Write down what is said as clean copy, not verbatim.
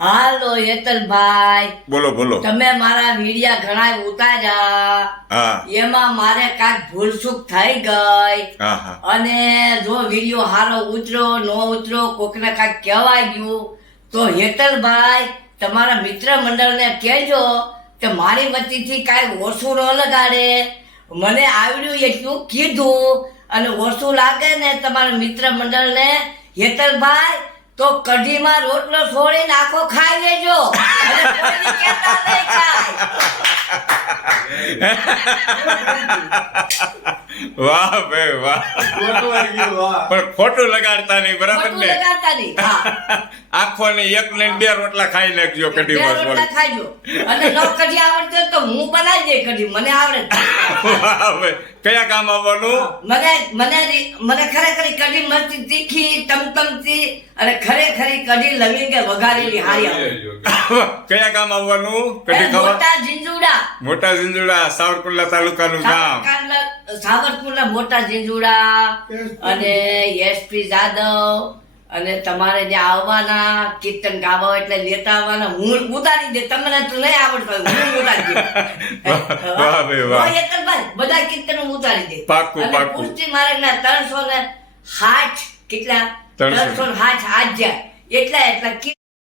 હાલો હેતલભાઈ, બોલો બોલો. તમે મારા વિડિયા ઘણા ઉતાર્યા, હા એમાં મારે કાંઈક ભૂલચૂક થઈ ગઈ હા હા અને જો વિડિયો હારો ઉતરો નો ઉતરો કોકને કાંઈક કહેવાય ગયું તો હેતલભાઈ તમારા મિત્ર મંડળને કહેજો કે મારી વતીથી કાંઈ ઓછું ન લગાડે. મને આવડ્યું એટલું કીધું અને ઓછું લાગે ને તમારા મિત્ર મંડળને હેતલભાઈ તો કઢીમાં રોટલો છોડીને આખો ખાઈ લેજો અને કોઈને કહેતા નહીં કાંઈ. વાહ ભાઈ વાહ. પણ ખોટું લગાડતા નહીં, બરાબર ખોટું ને? લગાડતા નહીં. હા. આખો ને એક ને બે રોટલા ખાઈ નાખજો બે કઢીમાં રોટલા છોડી. ખાજો અને ન કઢી આવડતી હોય તો હું બનાવી દઈ કઢી, મને આવડે છે. વાહ ભાઈ. કયા કામ આવવાનું? મને ખરેખર કઢી મસ્તી તીખી ટમટમતી અને ખરેખરી કઢી લવિંગે વઘારેલી હારી આવે. કયા કામ આવવાનું કઢી ખાવા? મોટા ઝીંઝુડા, મોટા ઝીંઝુડા, સાવરકુંડલા તાલુકાનું ગામ. સાવરકુંડલા મોટા ઝીંઝુડા અને એસપી જાદવ અને તમારે ત્યાં આવવાના કીર્તન ગાવા એટલે લેતા આવવાના. હું ઉતારી દે, તમને તો નહીં આવડતો હોય, હું ઉતારી દે. વાહ ભાઈ વાહ. હોય હેતલભાઈ, બધા કીર્તન હું ઉતારી દે. પાક્કું, અને પાક્કું. પુષ્ટિ માર્ગના 360 કેટલા 360. 360 આજ્યા એટલા કીર્તન